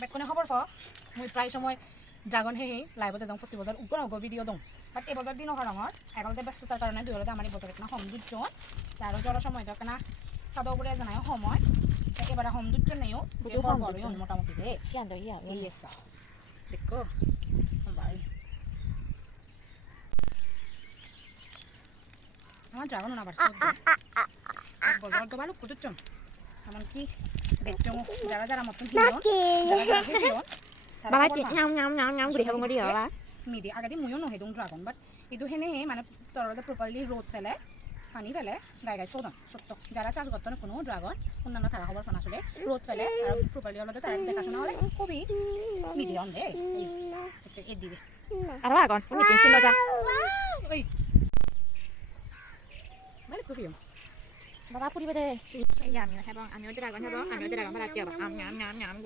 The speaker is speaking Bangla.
বেকনে খবৰ ফ মই প্ৰায় সময় ড্ৰাগন হে লাইভতে যাওঁ প্ৰতি বজাৰ উগ্ৰ ভিডিঅ' দিওঁ বাট এই বজাৰ দিন ৰঙত এগালতে ব্যস্ততাৰ কাৰণে দুয়োতে আমাৰ এই বজাৰ কিনা সৌন্দৰ্য আৰু জ্বৰৰ সময় কিনা চাদৰবোৰে জানাই সময় একেবাৰে সৌন্দৰ্য নেও মোটামুটি রে সিয়ান্দ ইয়া এই এসা দেখো ভাই আমার ড্রাগন না পারছে বজার তো ভালো কুতুচ্ছন এমনকি বেচং যারা যারা মতন কিনো বাবা চি নাম গুড়ি খাব মরি বাবা মিদি আগাদি মইও নহে দং ড্রাগন বাট ইদু হেনে মানে তরলতে প্রপারলি রোদ ফেলে পানি ফেলে গাই গাই সোদন সত্য যারা চাষ করতো না কোনো ড্রাগন অন্যান্য তারা খবর ফোন আসলে রোদ ফেলে আর প্রপারলি হলে তারা দেখাশোনা হলে খুবই মিডিয়াম দে হচ্ছে এ দিবে আর আগন উনি টেনশন যা ওই মানে খুবই বাবা পুরিবে দে আমিও ড্রাগন ভাড়া চিয়া আম